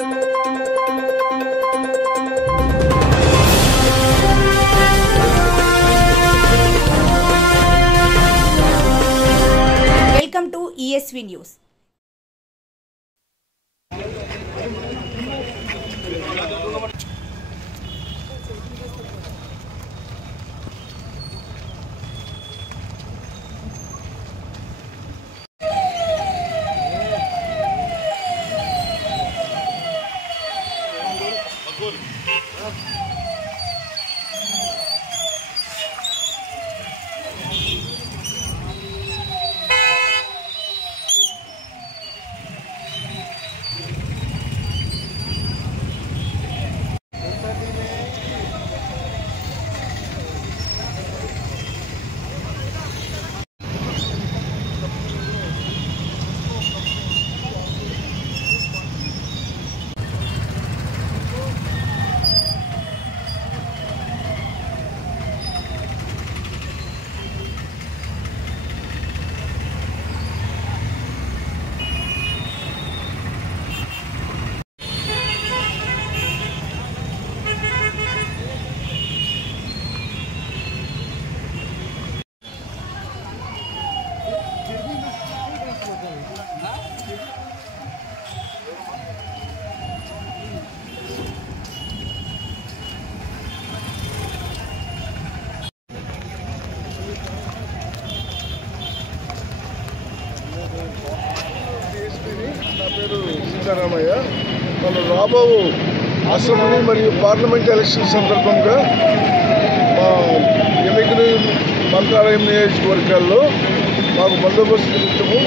Welcome to ESV news. నా పేరు సీతారామయ్య. మనం రాబో అసెంబ్లీ మరియు పార్లమెంట్ ఎలక్షన్ సందర్భంగా మా ఎమ్మిగనూరు మంత్రాలయం నియోజకవర్గాల్లో మాకు బందోబస్తు నిమిత్తము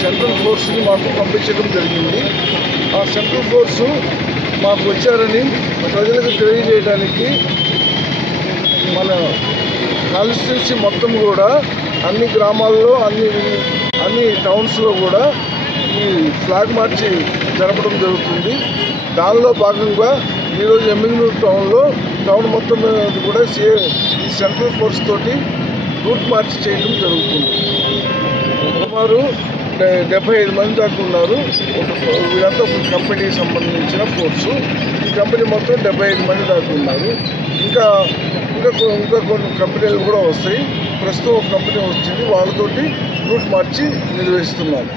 సెంట్రల్ ఫోర్స్ని మాకు పంపించడం జరిగింది. ఆ సెంట్రల్ ఫోర్సు మాకు వచ్చారని ప్రజలకు తెలియజేయడానికి మన కాన్స్టిట్యున్సీ మొత్తం కూడా అన్ని గ్రామాల్లో అన్ని టౌన్స్లో కూడా ఈ ఫ్లాగ్ మార్చి జరపడం జరుగుతుంది. దానిలో భాగంగా ఈరోజు ఎమ్మిగనూరు టౌన్ మొత్తం కూడా ఈ సెంట్రల్ ఫోర్స్ తోటి రూట్ మార్చి చేయడం జరుగుతుంది. సుమారు 75 మంది దాకా ఉన్నారు. వీరంతా ఒక కంపెనీకి సంబంధించిన ఫోర్సు. ఈ కంపెనీ మొత్తం 75 మంది దాకా ఉన్నారు. ఇంకా కొన్ని కంపెనీలు కూడా వస్తాయి. ప్రస్తుతం ఒక కంపెనీ వచ్చింది, వాళ్ళతోటి రూట్ మార్చి నిర్వహిస్తున్నారు.